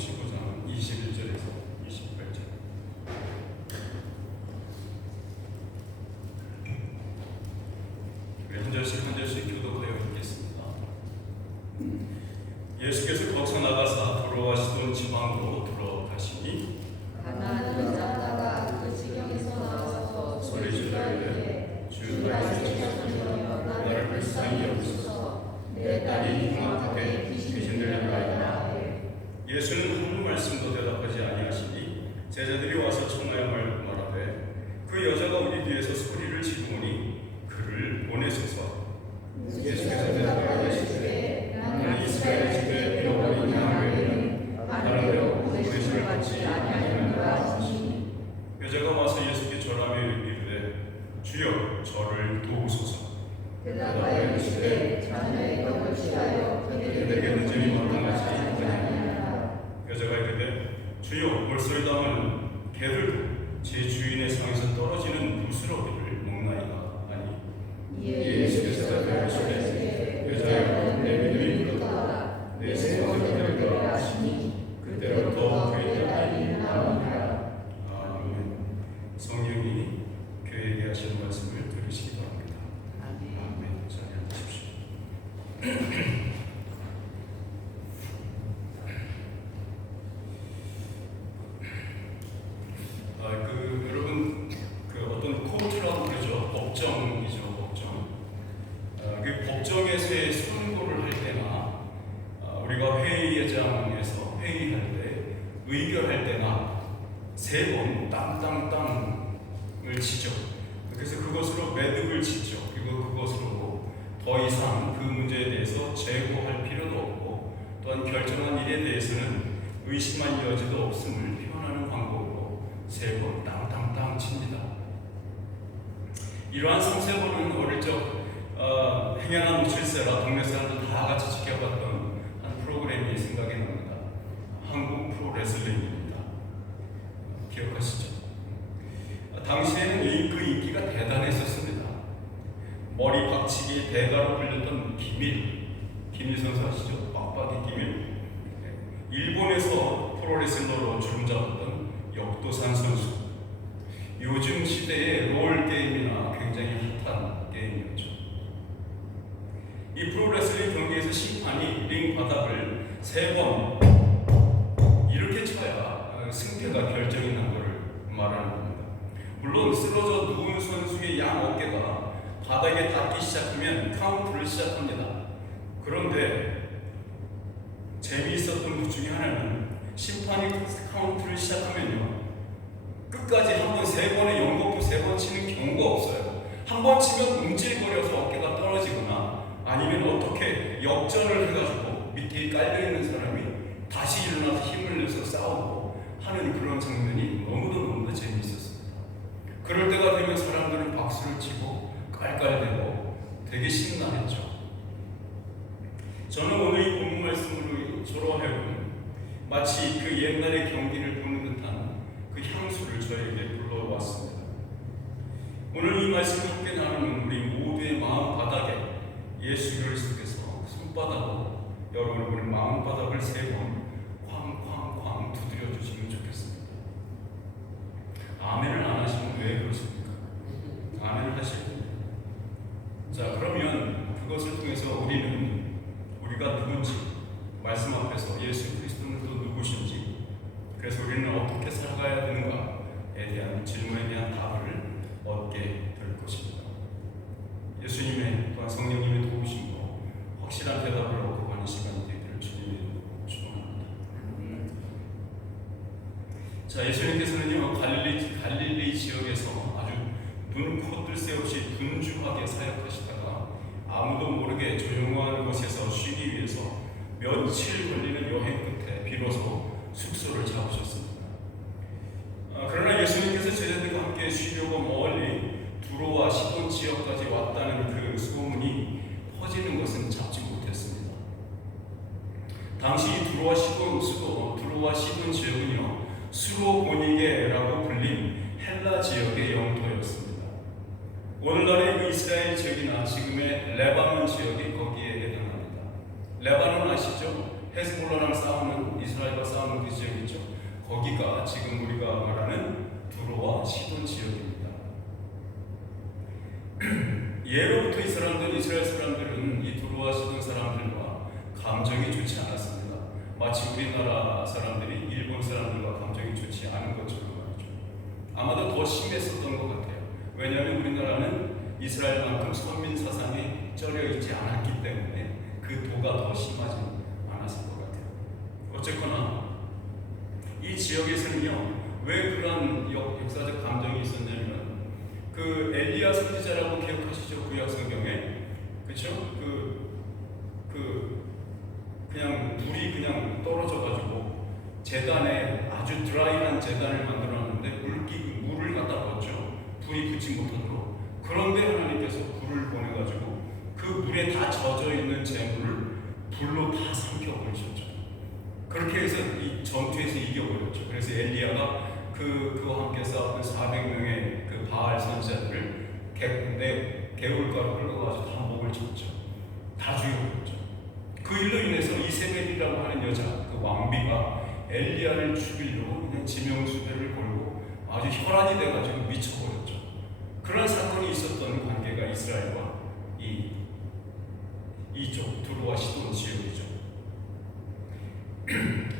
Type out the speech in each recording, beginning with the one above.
59장 21절에서 28절. 한 절씩 교독하여 읽겠습니다. 예수께서 거기서 나가사 도로와 시돈 지방으로 들어가시니 가나안 여자가 그 지경에서 나와서 소리질러 이르되 주가 주시옵소서 나를 불쌍히 여기소서 내 딸이 흉악하게 귀신 들렸나이다. 예수는 아무 말씀도 대답하지 아니하시니 제자들이 와서 청하여 말하되 그 여자가 우리 뒤에서 소리를 지르오니 그를 보내소서. 예수께서 대답하시되 나는 이스라엘 집에 잃어버린 양을 다른 데로 보내심을 받지 아니하였노라 하시니 여자가 와서 예수께 절하며 이르되 주여 저를 도우소서. 대답하여 이르시되 자녀의 병을 취하여 그들에게 늦음이 마땅하지 아니하니라. 여자가 이르되 주여 볼소이다마는 개들도 제 주인의 상에서 떨어지는 부스러기를 먹나이다 하니 예수께서 대답하시되 여자여 내 믿음이 크도다 내 생각을 되리라 하시니 그때부터 그의 딸이 나오니라. 아멘. 성령이 교회에게 하시는 말씀을 들으시기 바랍니다. 아멘. 자리에 앉으십시오. 여러분 어떤 코트라고 그러죠. 법정이죠. 법정. 그 법정에서의 선고를 할 때나 우리가 회의장에서 회의할 때 의결할 때나 3번 땅땅땅을 치죠. 그래서 그것으로 매듭을 짓죠. 그리고 그것으로 더 이상 그 문제에 대해서 재고할 필요도 없고 또한 결정한 일에 대해서는 의심할 여지도 없음을 표현하는 방법으로 3번 땅땅땅 칩니다. 이러한 3세번은 어릴 적 행여나 칠세라 동네 사람들 다 같이 지켜봤던 한 프로그램이 생각이 납니다. 한국 프로레슬링입니다. 기억하시죠? 당시에는 그 인기가 대단했었습니다. 머리 박치기 대가로 불렸던 김일 선수 아시죠? 빡빡이 김일. 일본에서 프로레슬러로 주름잡았던 역도산 선수. 요즘 시대의 롤게임이나 굉장히 핫한 게임이었죠. 이 프로레슬링 경기에서 심판이 링 바닥을 3번 이렇게 쳐야 승패가 결정이 난 것을 말하는 겁니다. 물론 쓰러져 누운 선수의 양 어깨가 바닥에 닿기 시작하면 카운트를 시작합니다. 그런데 재미있었던 것 중에 하나는 심판이 카운트를 시작하면요 끝까지 한 번 3번의 연거푸 3번 치는 경우가 없어요. 한 번 치면 움찔거려서 어깨가 떨어지거나 아니면 어떻게 역전을 해가지고 밑에 깔려있는 사람이 다시 일어나서 힘을 내서 싸우고 하는 그런 장면이 너무도 재미있었습니다. 그럴 때가 되면 사람들은 박수를 치고 깔깔대고 되게 신나했죠. 저는 오늘 이 본문 말씀으로 저로 하여금 마치 그 옛날의 경기를 보는 듯한 그 향수를 저에게 불러왔습니다. 오늘 이 말씀을 함께 나누는 우리 모두의 마음 바닥에 예수 그리스도께서 손바닥으로 여러분의 마음 바닥을 3번 쾅쾅쾅 두드려 주시면 좋겠습니다. 아멘을 안 하시면 왜 그러십니까? 아멘을 하셔야 됩니다. 자, 그러면 그것을 통해서 우리가 누군지 말씀 앞에서 예수 그리스도는 또 누구신지 그래서 우리는 어떻게 살아가야 되는가에 대한 질문에 대한 답을 얻게 될 것입니다. 예수님의 또한 성령님의 도우심으로 확실한 대답을 얻고 가는 시간이 되기를 주님의 이름으로 축원합니다. 자, 예수님께서는요 갈릴리 지역에서 아주 눈코 뜰 새 없이 분주하게 사역하시다가 아무도 모르게 조용한 곳에서 쉬기 위해서 며칠 걸리는 여행 끝에 비로소 숙소를 잡으셨습니다. 그러나 예수님께서 제자들과 함께 쉬려고 멀리 두로와 시돈 지역까지 왔다는 그 소문이 퍼지는 것은 잡지 못했습니다. 당시 두로와 시돈 지역은요 수로보니게라고 불린 헬라 지역의 영토였습니다. 오늘날의 그 이스라엘 지역이나 지금의 레바논 지역이 거기에 해당합니다. 레바논 아시죠? 헤즈볼라랑 싸우는 이스라엘과 싸우는 그 여기가 지금 우리가 말하는 두로와 시돈 지역입니다. 예로부터 이스라엘 사람들은 이 두로와 시돈 사람들과 감정이 좋지 않았습니다. 마치 우리나라 사람들이 일본 사람들과 감정이 좋지 않은 것처럼 말이죠. 아마도 더 심했었던 것 같아요. 왜냐하면 우리나라는 이스라엘만큼 선민 사상에 쩔여 있지 않았기 때문에 그 도가 더 심하지 않았을 것 같아요. 어쨌거나 이 지역에서는요, 왜 그런 역사적 감정이 있었냐면, 그 엘리야 선지자라고 기억하시죠? 구약 성경에, 그렇죠? 그냥 불이 그냥 떨어져가지고 제단에 아주 드라이한 제단을 만들어놨는데 물을 갖다 붓죠. 불이 붙지 못하도록. 그런데 하나님께서 불을 보내가지고 그 물에 다 젖어 있는 재물을 불로 다 삼켜버리셨죠. 그렇게 해서 이 전투에서 이겨버렸죠. 그래서 엘리야가 그와 함께 싸웠던 400명의 그 바알 선지자들을 개울가로 끌고 가서 다 목을 쳤죠. 다 죽여버렸죠. 그 일로 인해서 이세벨이라고 하는 여자, 그 왕비가 엘리야를 죽이려고 그냥 지명수배를 걸고 아주 혈안이 돼가지고 미쳐버렸죠. 그런 사건이 있었던 관계가 이스라엘과 이쪽 두로와 시돈 지역이죠.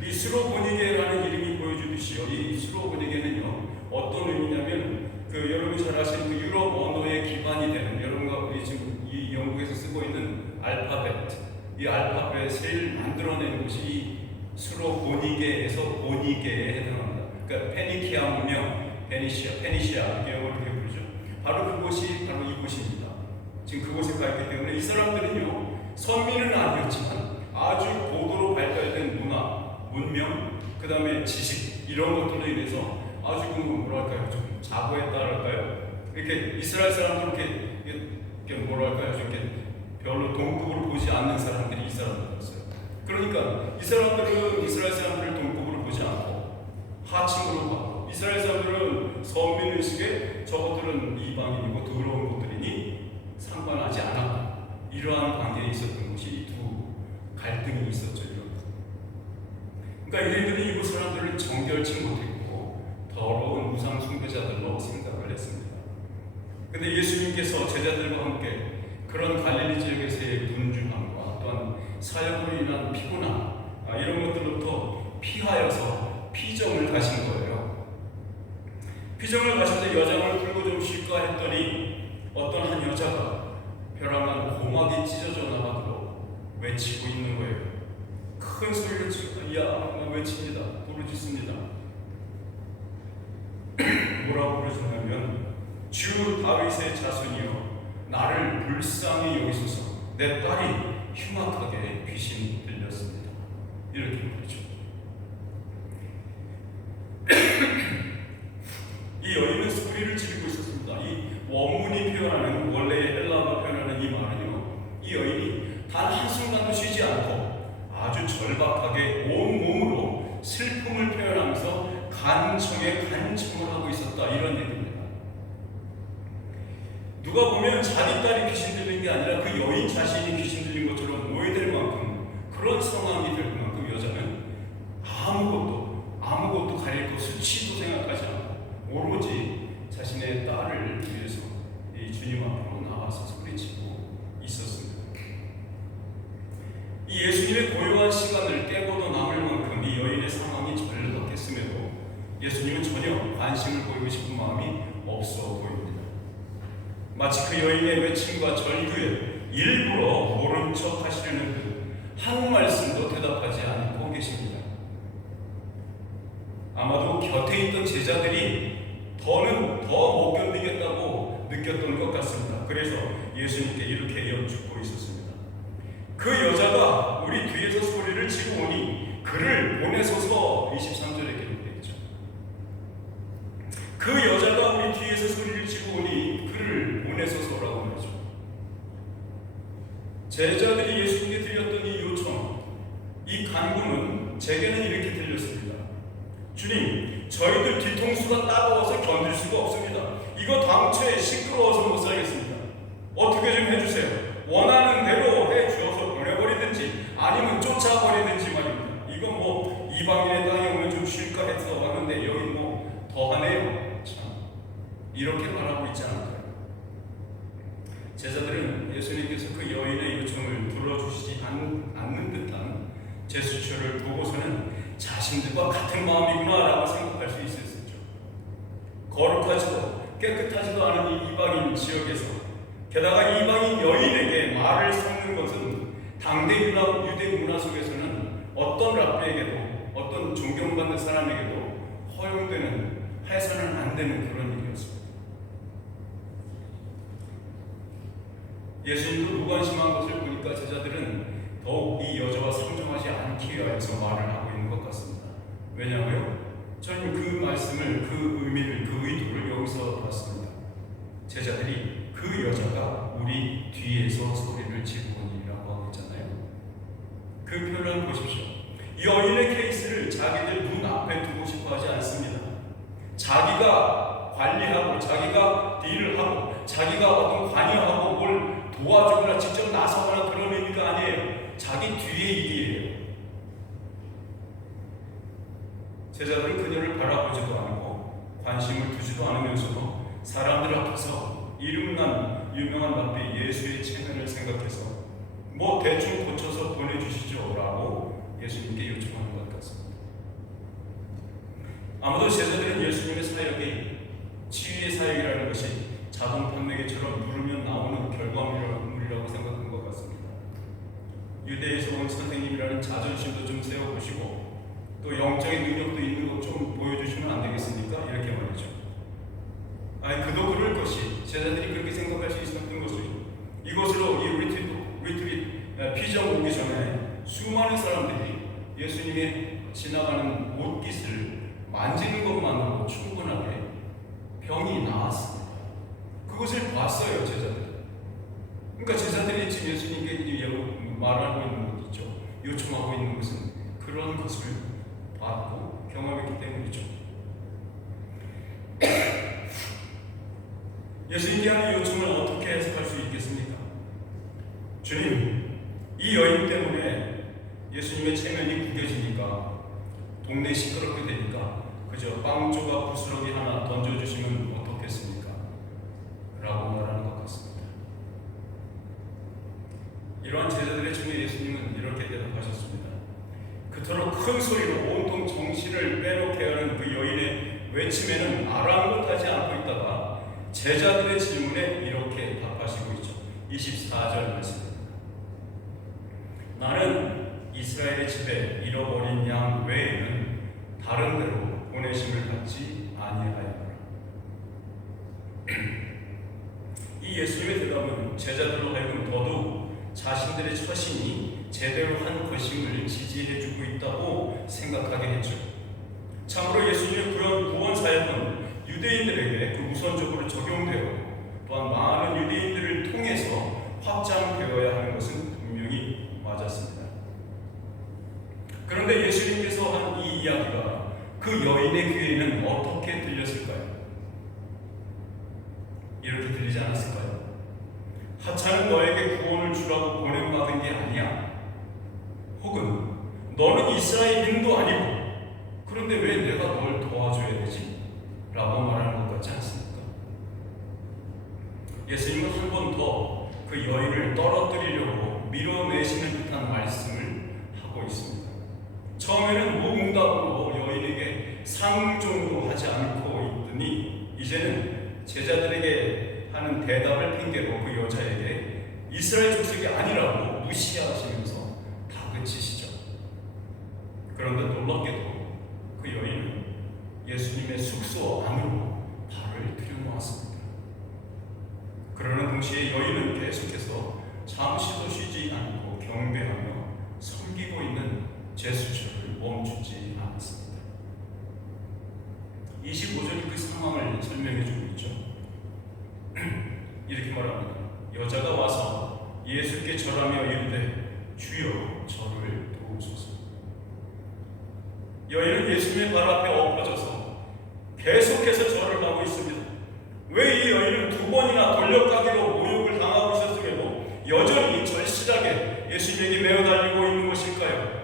이 스로보니게라는 이름이 보여주듯이요, 이 스로보니게는요 어떤 의미냐면 여러분 잘 아시는 그 유럽 언어의 기반이 되는, 여러분과 우리 지금 이 영국에서 쓰고 있는 알파벳, 이 알파벳을 만들어낸 곳이 이 스로보니게에서 보니게에 해당합니다. 그러니까 페니키아 문명, 페니시아 이게 영어로 이렇게 부르죠. 바로 그곳이 바로 이곳입니다. 지금 그곳에 가 있기 때문에 이 사람들은요 선민은 아니었지만 아주 고도로 발달된 문화, 문명, 그 다음에 지식 이런 것들로 인해서 아주 뭐랄까요, 좀 자고했다랄까요? 이렇게 이스라엘 사람들 이렇게 뭐랄까요, 이렇게 별로 동급으로 보지 않는 사람들이 이 사람들이었어요. 그러니까 이 사람들은 이스라엘 사람들을 동급으로 보지 않고 하층으로 봤고, 이스라엘 사람들은 선민 의식에 저것들은 이방인이고 더러운 것들이니 상관하지 않았고, 이러한 관계에 있었던 것이 이 두 갈등이 있었죠. 그러니까 이들이 이곳 사람들을 정결치 못했고 더러운 우상 숭배자들로 생각을 했습니다. 그런데 예수님께서 제자들과 함께 그런 갈릴리 지역에서의 분주함과 또한 사역으로 인한 피곤함, 이런 것들로부터 피하여서 피정을 가신 거예요. 피정을 가셔서 여장을 풀고 좀 쉴까 했더니 어떤 한 여자가 벼랑한 고막이 찢어져 나가도록 외치고 있는 거예요. 큰 소리를 치고 외칩니다. 부르짖습니다. 뭐라고 부르짖냐면 주 다윗의 자손이여 나를 불쌍히 여기소서, 내 딸이 흉악하게 귀신 들렸습니다. 이렇게 부르죠. 이 여인은 소리를 지르고 있었습니다. 이 원문이 표현하는, 원래의 헬라어가 표현하는 이 말은요, 이 여인이 단 한순간도 쉬지 않고 아주 절박하게 온 몸으로 슬픔을 표현하면서 간청에 간청을 하고 있었다, 이런 얘기입니다. 누가 보면 자기 딸이 귀신 들린 게 아니라 그 여인 자신이 귀신 들린 것처럼 오해될 만큼, 그런 상황이 될 만큼 여자는 아무것도 가릴 것 수치도 생각하지 않고 오로지 자신의 딸을 위해서 이 주님 앞으로 나와서 소리치고 있었습니다. 이 예수님의 고요한 시간을 깨고도 남을 만큼 이 여인의 상황이 절박했음에도 예수님은 전혀 관심을 보이고 싶은 마음이 없어 보입니다. 마치 그 여인의 외침과 절규에 일부러 모른 척 하시려는 듯 한 말씀도 대답하지 않고 계십니다. 아마도 곁에 있던 제자들이 더는 더 못 견디겠다고 느꼈던 것 같습니다. 그래서 예수님께 이렇게 여쭙고 있었습니다. 그 여자가 우리 뒤에서 소리를 치고 오니 그를 보내소서. 23절에 기록되어 있죠. 그 여자가 우리 뒤에서 소리를 치고 오니 그를 보내소서라고 말이죠. 제자들이 예수님께 드렸던 이 요청, 이 간구는 제게는 이렇게 들렸습니다. 주님, 저희들 뒤통수가 따가워서 견딜 수가 없습니다. 이거 당초에 시끄러워서 못 살겠습니다. 어떻게 좀 해주세요. 원하는 대로 해주어서 보내버리든지 아니면 쫓아버리든지 말입니다. 이건 이방인의 땅에 오면 좀 쉴까 해서 왔는데 여기 뭐 더하네요. 참 이렇게 말하고 있지 않을까요? 제자들은 예수님께서 그 여인의 요청을 들어주시지 않는 듯한 제스처를 보고서는 자신들과 같은 마음이구나라고 생각할 수 있었죠. 거룩하지도 깨끗하지도 않은 이 이방인 지역에서 게다가 이방인 여인에게 말을 섞는 것은 당대 유대 문화 속에서는 어떤 랍비에게도 어떤 존경받는 사람에게도 허용되는, 해서는 안 되는 그런 일이었습니다. 예수님도 무관심한 것을 보니까 제자들은 더욱 이 여자와 상종하지 않기 위해서 말을 하고 있는 것 같습니다. 왜냐하면 저는 그 말씀을, 그 의미를, 그 의도를 여기서 봤습니다. 제자들이 그 여자가 우리 뒤에서 소리를 지르거니라고 하고 있잖아요. 그 표현을 보십시오. 여인의 케이스를 자기들 눈 앞에 두고 싶어 하지 않습니다. 자기가 관리하고 자기가 딜을 하고 자기가 어떤 관여하고 뭘 도와주거나 직접 나서거나 그런 의미가 아니에요. 자기 뒤에 일이에요. 제자들은 그녀를 바라보지도 않고 관심을 두지도 않으면서도 사람들 앞에서 이름난 유명한 랍비 예수의 체면을 생각해서 뭐 대충 고쳐서 보내주시죠 라고 예수님께 요청하는 것 같습니다. 아마도 제자들은 예수님의 사역이 치유의 사역이라는 것이 자동 판매기처럼 누르면 나오는 결과물이라고 생각한 것 같습니다. 유대에서 온 선생님이라는 자존심도 좀 세워보시고 또 영적인 능력도 있는 것 좀 보여주시면 안 되겠습니까? 이렇게 말이죠. 아니 그도 그럴 것이 제자들이 그렇게 생각할 수 있었던 것이 이곳으로 이 리트릿 피정 오기 전에 수많은 사람들이 예수님의 지나가는 옷깃을 만지는 것만으로 충분하게 병이 나았습니다. 그것을 봤어요, 제자들. 그러니까 제자들이 지금 예수님께 말하고 있는 것 있죠. 요청하고 있는 것은 그런 것을 봤고 경험했기 때문이죠. 예수님께 하는 요청을 어떻게 해석할 수 있겠습니까? 주님, 이 여인 때문에 예수님의 체면이 구겨지니까 동네 시끄럽게 되니까 그저 빵 조각 부스러기 하나 던져주시면 어떻겠습니까? 라고 말하는 것 같습니다. 이러한 제자들의 중에 예수님은 이렇게 대답하셨습니다. 그토록 큰 소리로 온통 정신을 빼놓게 하는 그 여인의 외침에는 아랑곳하지 않고 있다가 제자들의 질문에 이렇게 답하시고 있죠. 24절 말씀입니다. 나는 이스라엘의 집에 잃어버린 양 외에는 다른 데로 보내심을 받지 아니하였노라. 이 예수님의 대답은 제자들로 하여금 더더욱 자신들의 처신이 제대로 한 것임을 지지해주고 있다고 생각하게 했죠. 참으로 예수님의 구원 사역은 유대인들에게 그 우선적으로 적용되어 또한 많은 유대인들을 통해서 확장되어야 하는 것은 분명히 맞았습니다. 그런데 예수님께서 한 이 이야기가 그 여인의 귀에는 어떻게 들렸을까요? 이렇게 들리지 않았을까요? 하찮은 너에게 구원을 주라고 보냄받은 게 아니야. 혹은 너는 이스라엘인도 아니고 그런데 왜 내가 널 도와줘야 되지? 라고 말하는 것 같지 않습니까? 예수님은 한 번 더 그 여인을 떨어뜨리려고 밀어내시는 듯한 말씀을 하고 있습니다. 처음에는 무응답으로 여인에게 상종도 하지 않고 있더니 이제는 제자들에게 하는 대답을 핑계로 그 여자에게 이스라엘 족속이 아니라고 무시하시면서 다그치시죠. 그런데 놀랍게도 그 여인은 예수님의 숙소 안으로 발을 들여놓았습니다. 그러는 동시에 여인은 계속해서 잠시도 쉬지 않고 경배하며 섬기고 있는 제스처를 멈추지 않았습니다. 25절이 그 상황을 설명해 주고 있죠. 이렇게 말합니다. 여자가 와서 예수께 절하며 이르되 주여 저를 도우소서. 여인은 예수님의 발 앞에 엎어져서 계속해서 절을 하고 있습니다. 왜 이 여인은 두 번이나 돌려가기로 모욕을 당하고 있었음에도 여전히 절실하게 예수님에게 매어 달리고 있는 것일까요?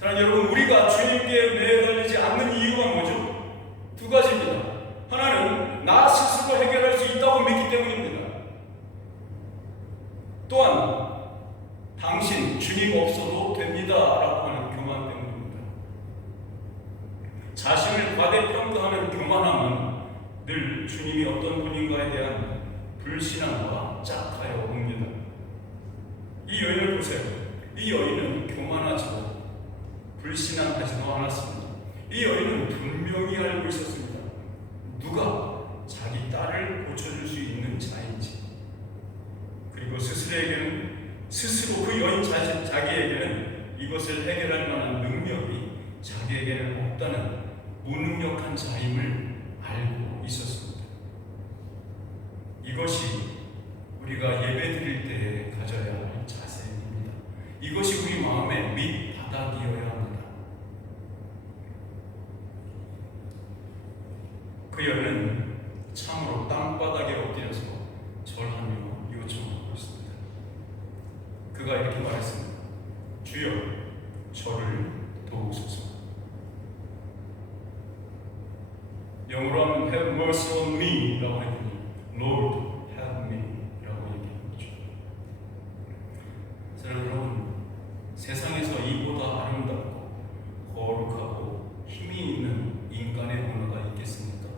사랑하는 여러분, 우리가 주님께 매달리지 않는 이유가 뭐죠? 두 가지입니다. 하나는 나 스스로 해결할 수 있다고 믿기 때문입니다. 또한 당신 주님 없어도 됩니다 라고 하는 교만 때문입니다. 자신을 과대평가하는 교만함은 늘 주님이 어떤 분인가에 대한 불신앙과 짝하여 옵니다. 이 여인을 보세요. 이 여인은 교만하지도 불신앙하지도 않았습니다. 이 여인은 분명히 알고 있었습니다. 누가 자기 딸을 고쳐줄 수 있는 자인지, 그리고 스스로 그 여인 자기에게는 이것을 해결할 만한 능력이 자기에게는 없다는 무능력한 자임을 알고 있었습니다. 이것이 우리가 예배 드릴 때에 가져야 할 자세입니다. 이것이 우리 마음의 밑바닥이어야 합니다. 그 여인은 참으로 땅바닥에 엎드려서 절하며 요청하고 있습니다. 그가 이렇게 말했습니다. 주여, 저를 도우소서. 영어로 하면 have mercy on me 라고 하더니 Lord have me 라고 얘기하는 거죠. 여러분, 세상에서 이보다 아름답고 거룩하고 힘이 있는 인간의 언어가 있겠습니까?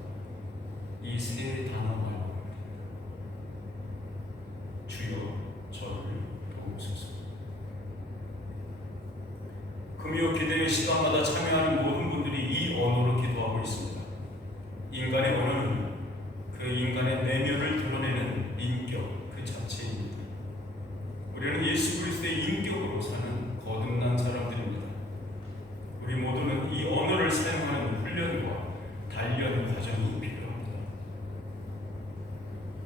이 세 단어 말고 주여, 저를 도우소서. 금요 기도의 시간마다 참여하는 모든 분들이 이 언어로 기도하고 있습니다. 인간의 언어는 그 인간의 내면을 드러내는 인격 그 자체입니다. 우리는 예수 그리스도의 인격으로 사는 거듭난 사람들입니다. 우리 모두는 이 언어를 사용하는 훈련과 단련 과정이 필요합니다.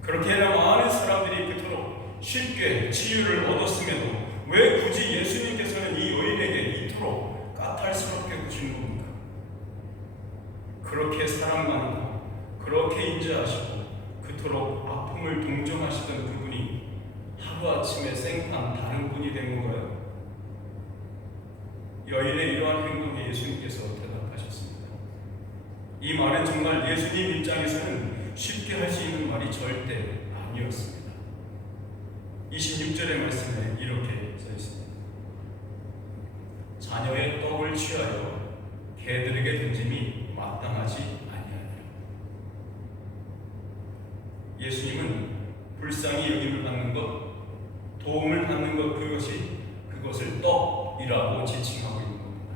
그렇게 해야 많은 사람들이 그토록 쉽게 치유를 얻었음에도 왜 굳이 예수님께서는 이 여인에게 이토록 까탈스럽게 구신 겁니까? 그렇게 사랑 많고 그렇게 인자하시고 그토록 아픔을 동정하시던 그분이 하루아침에 생판 다른 분이 된 건가요? 여인의 이러한 행동에 예수님께서 대답하셨습니다. 이 말은 정말 예수님 입장에서는 쉽게 할 수 있는 말이 절대 아니었습니다. 26절의 말씀에 이렇게 써 있습니다. 자녀의 떡을 취하여 개들에게 던짐이 마땅하지 아니하니라. 예수님은 불쌍히 여김을 받는 것, 도움을 받는 것, 그것을 떡이라고 지칭하고 있는 겁니다.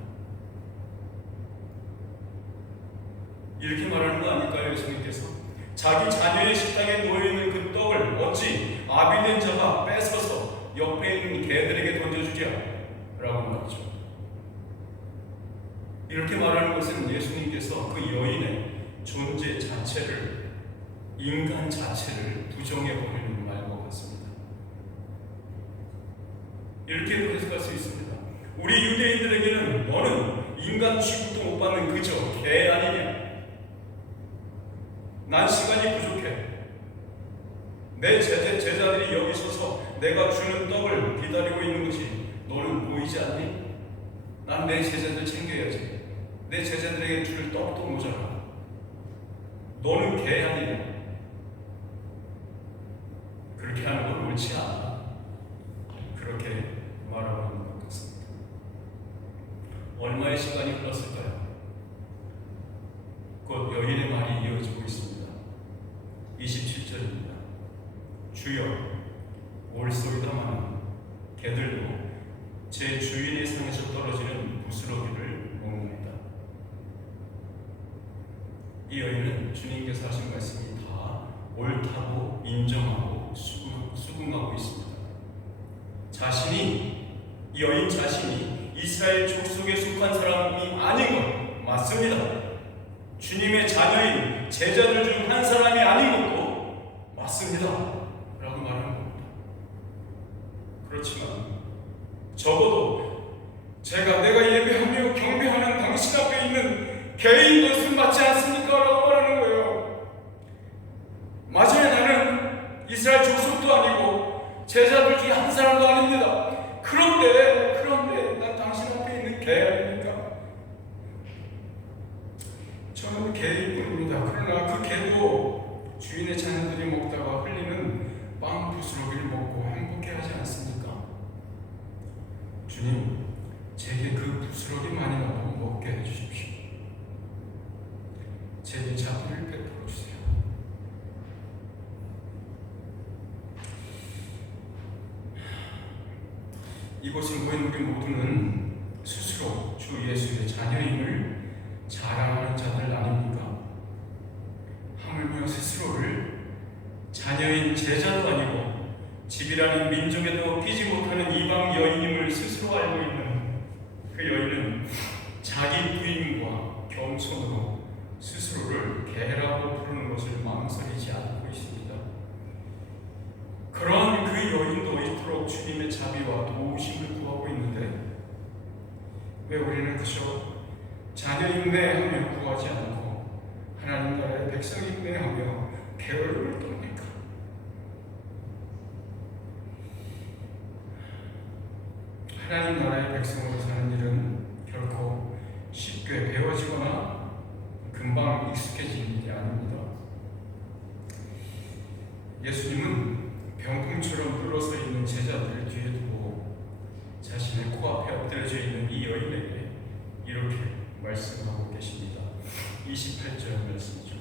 이렇게 말하는 거 아닐까요? 예수님께서 자기 자녀의 식탁에 놓여있는 그 떡을 어찌 아비된 자가 뺏어서 옆에 있는 개들에게 던져주랴 라고 말이죠. 이렇게 말하는 것은 예수님께서 그 여인의 존재 자체를, 인간 자체를 부정해버리는 말과 같습니다. 이렇게 해석할 수 있습니다. 우리 유대인들에게는 너는 인간 취급도 못 받는 그저 개 아니냐? 난 시간이 부족해. 내 제자들이 여기 서서 내가 주는 떡을 기다리고 있는 것이 너는 보이지 않니? 난 내 제자들 챙겨야지. 내 제자들에게 줄 떡도 모자라. 너는 개 아니냐? 그렇게 하는 건 옳지 않아. 그렇게 말하고 있는 것 같습니다. 얼마의 시간이 흘렀을까요? 곧 여인의 말이 이어지고 있습니다. 27절입니다. 주여, 올소이다마는 개들도 제 주인의 상에서 떨어지는 부스러기를 먹는다. 이 여인은 주님께서 하신 말씀이 다 옳다고 인정하고 수긍하고 있습니다. 이 여인 자신이 이스라엘 족속에 속한 사람이 아닌 것 맞습니다. 주님의 자녀인 제자들 중 한 사람이 아닌 것도 맞습니다 라고 말하는 겁니다. 그렇지만 적어도 내가 예배하며 경배하는 당신 앞에 있는 개인 것은 맞지 않습니까? 라고 말하는 거예요. 맞아요. 나는 이스라엘 족속도 아니고 제자들 중에 한 사람도 아닙니다. 그런데 난 당신 앞에 있는 개 개일 뿐입니다. 그러나 그 개도 주인의 자녀들이 먹다가 흘리는 빵 부스러기를 먹고 행복해하지 않습니까? 주님, 제게 그 부스러기만이라도 먹게 해주십시오. 제게 자비를 베풀어 주세요. 이곳에 모인 우리 모두는 스스로 주 예수의 자녀임을 자랑하는 자들 아닙니까? 하물며 스스로를 자녀인 제자도 아니고 집이라는 민족에도 끼지 못하는 이방 여인임을 스스로 알고 있는 그 여인은 자기 부인과 겸손으로 스스로를 개라고 부르는 것을 망설이지 않고 있습니다. 그러한 그 여인도 이토록 주님의 자비와 도우심을 구하고 있는데 왜 우리는 그저 자녀인내 하며 구하지 않고 하나님 나라의 백성인내 하며 게으름을 떱니까? 하나님 나라의 백성으로 사는 일은 결코 쉽게 배워지거나 금방 익숙해지는 일이 아닙니다. 예수님은 병풍처럼 눌러서 있는 제자들을 뒤에 두고 자신의 코앞에 엎드려져 있는 이 여인에게 이렇게 말씀하고 계십니다. 28절 말씀이죠.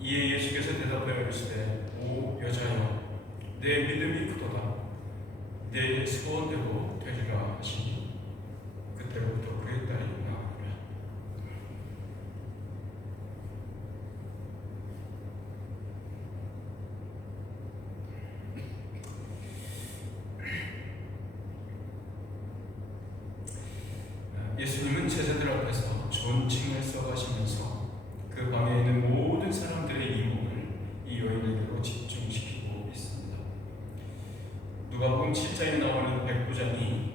이에 예수께서 대답하여 이르시되 오 여자여 내 믿음이 크도다 내 소원대로 되리라 하시니 그때로부터 그의 딸이 나으리라. 예수님은 제자들 앞에서 존칭을 써가시면서 그 방에 있는 모든 사람들의 이목을 이 여인에게로 집중시키고 있습니다. 누가복음 7장에 나오는 백부장이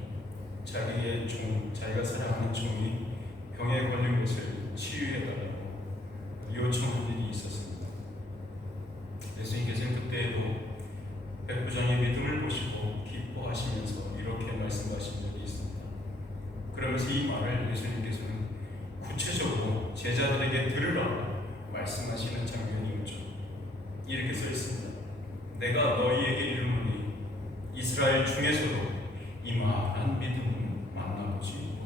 자기가 사랑하는 종이 병에 걸린 것을 치유해달라고 요청한 일이 있었습니다. 예수님께서는 그때에도 백부장의 믿음을 보시고 기뻐하시면서 이렇게 말씀하신 적이 있습니다. 그러면서 이 말을 예수님께서는 구체적으로 제자들에게 들으라고 말씀하시는 장면이 있죠. 이렇게 써 있습니다. 내가 너희에게 이르노니 이스라엘 중에서도 이만한 믿음은 만나보지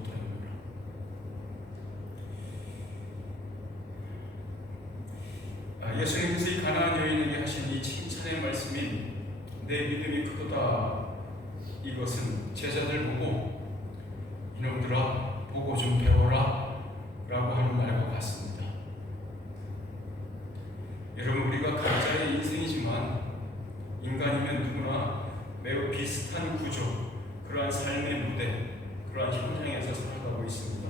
못하였노라. 예수님께서 이 가나안 여인에게 하신 이 칭찬의 말씀인 내 믿음이 크도다, 이것은 제자들 보고 이놈들아 보고 좀 배워라 라고 하는 말과 같습니다. 여러분, 우리가 각자의 인생이지만 인간이면 누구나 매우 비슷한 구조, 그러한 삶의 무대, 그러한 현장에서 살아가고 있습니다.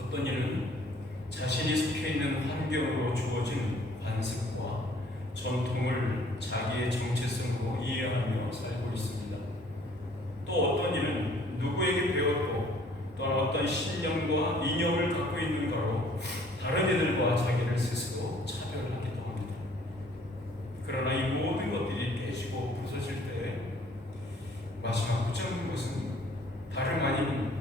어떤 이는 자신이 속해 있는 환경으로 주어진 관습과 전통을 자기의 정체성으로 이해하며 살고 있습니다. 또 어떤 이는 누구에게 배웠고 또한 어떤 신념과 이념을 갖고 있는가로 다른 이들과 자기를 스스로 차별하기도 합니다. 그러나 이 모든 것들이 깨지고 부서질 때 마지막 붙잡는 것은 다름 아닌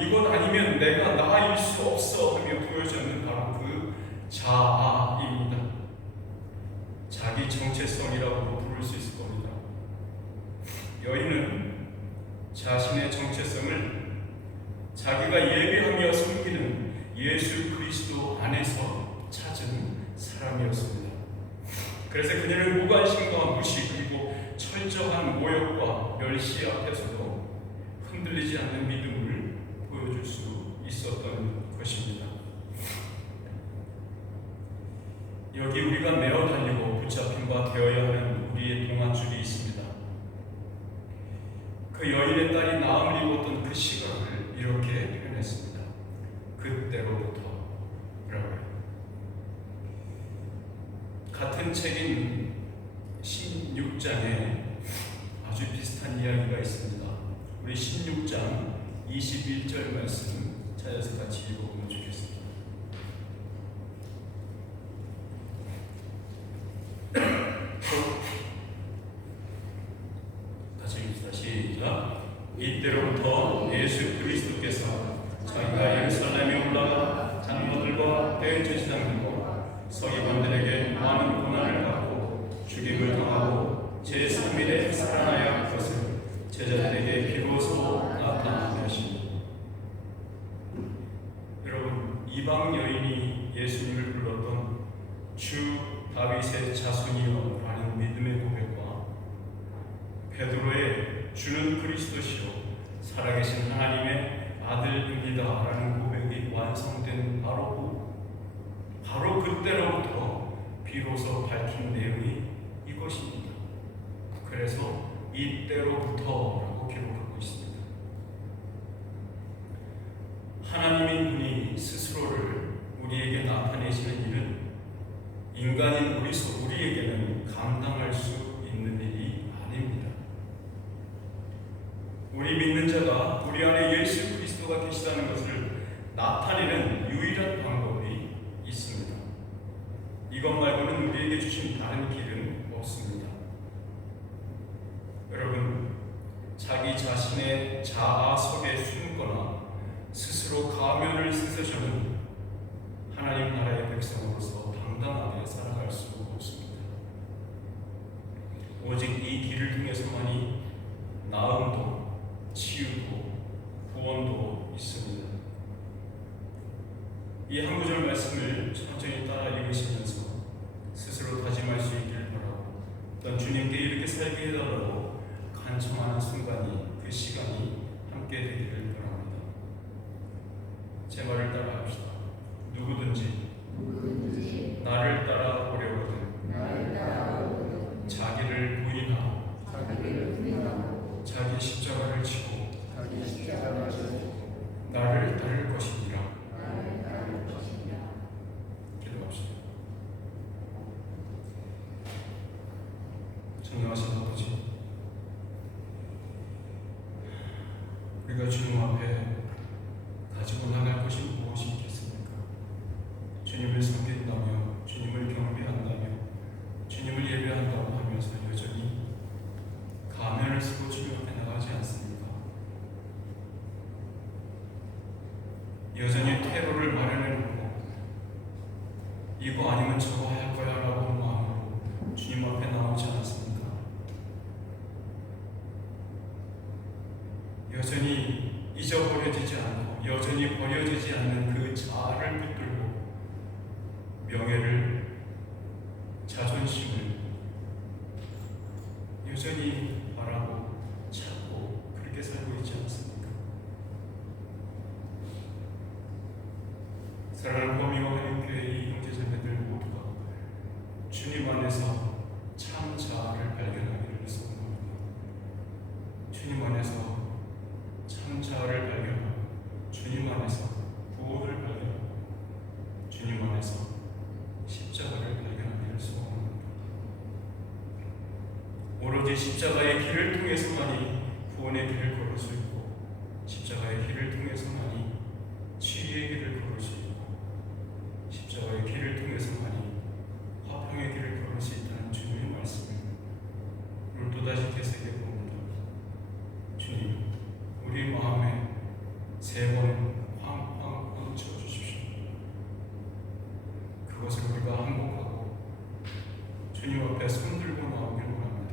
이것 아니면 내가 나일 수 없어 하며 보여주는 바로 그 자아입니다. 자기 정체성이라고 부를 수 있을 겁니다. 여인은 자신의 정체성을 자기가 예배하며 섬기는 예수 그리스도 안에서 찾은 사람이었습니다. 그래서 그녀는 무관심과 무시 그리고 철저한 모욕과 멸시 앞에서도 흔들리지 않는 믿음을 보여줄 수 있었던 것입니다. 여기 우리가 메어 달리고 붙잡힌 바 되어야 하는 우리의 동아줄이 있습니다. 그 여인의 딸이 나음을 입었던 그 시각을 이렇게 표현했습니다. 그때로부터 라고요. 같은 책인 16장에 아주 비슷한 이야기가 있습니다. 우리 16장 21절 말씀 찾아서 같이 읽어보면 좋겠습니다. 같이 읽읍시다. 시작. 이때로부터 예수 그리스도께서 자기가 예루살렘에 올라가 장로들과 대제사장들과 서기관들에게 많은 고난을 받고 죽임을 당하고 제3일에 살아나야 할 것을 제자들에게 비로소 나타나게 하시니. 여러분, 이방 여인이 예수님을 불렀던 주 다윗의 자손이여 라는 믿음의 고백과 베드로의 주는 그리스도시요 살아계신 하나님의 아들입니다 라는 고백이 완성된 바로 그때로부터 비로소 밝힌 내용이 이것입니다. 그래서 이때로부터라고 기록하고 있습니다. 하나님인 분이 스스로를 우리에게 나타내시는 일은 인간인 우리에게는 감당할 수 있는 일이 아닙니다. 우리 믿는 자가 우리 안에 예수 그리스도가 계시다는 것을 나타내는 유일한 방법이 있습니다. 이것 말고는 우리에게 주신 다른 길은 없습니다. 여러분, 자기 자신의 자아 속에 숨거나 스스로 가면을 쓰셔서는 하나님 나라의 백성으로서 당당하게 살아갈 수 없습니다. 오직 이 길을 통해서만이 나음도 치유도 구원도 있습니다. 이 한 구절 말씀을 천천히 따라 읽으시면서 스스로 다짐할 수 있기를 바라고 또한 주님께 이렇게 살게 해달라고 간청하는 순간이 그 시간이 함께 되기를 바랍니다. 제 말을 따라합시다. 누구든지 나를 따라오려거든 자기를 부인하고 자기 십자가를 지고 나를 따를 것이니라. 기도합시다. 전능하신 아버지, 우리가 주님 앞에 가지고 나갈 것이 무엇이 있겠습니까? 주님을 섬긴다며, 주님을 경배한다며, 주님을 예배한다고 하면서 여전히 가면을 쓰고 주님 앞에 나가지 않습니까? 여전히 테러를 마련해놓고 이거 아니면 저거 할 거야 라고 하는 마음으로 주님 앞에 나오지 않습니까? 여전히 잊어버려지지 않고 여전히 버려지지 않는 그 자아를 붙들고 명예를, 자존심을 여전히 바라고 찾고 그렇게 살고 있지 않습니까? 사랑하는 범위와 한인교회의 이 형제자매들 모두가 주님 안에서 참 자아를 발견하기를 소원합니다. 주님 안에서 참 자아를 발견하고 주님 안에서 구원을 발견하고 주님 안에서 십자가를 발견하기를 소원합니다. 오로지 십자가의 길을 통해서만이 구원의 길을 걸을 수 있고 십자가의 길을 통해서만이 치유의 길을 걸을 수 있고 십자가의 길을 통해서만이 화평의 길을 걸을 수 있다는 주님의 말씀을 오늘 또다시 되새겨 봅니다. 주님, 우리 마음에 세 번 쾅쾅쾅 쳐주십시오. 그것을 우리가 항복하고 주님 앞에 손들고 나오길 원합니다.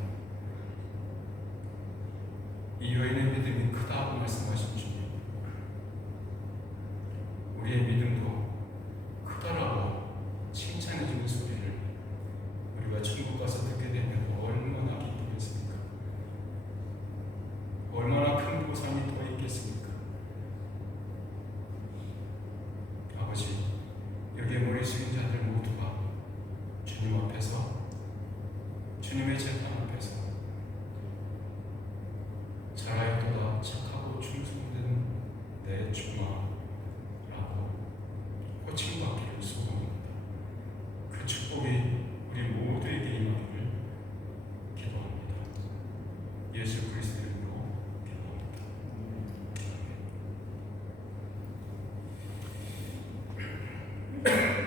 이 여인의 믿음이 크다고 말씀하신 주님, 우리의 믿음도 크다라고 칭찬해주는 소리를 우리가 천국 가서 듣게 되면 얼마나 기쁘겠습니까? 얼마나 큰 보상이 더 있겠습니까? 아버지, 여기에 머리 숙인 자들 모두가 주님 앞에서 주님의 재판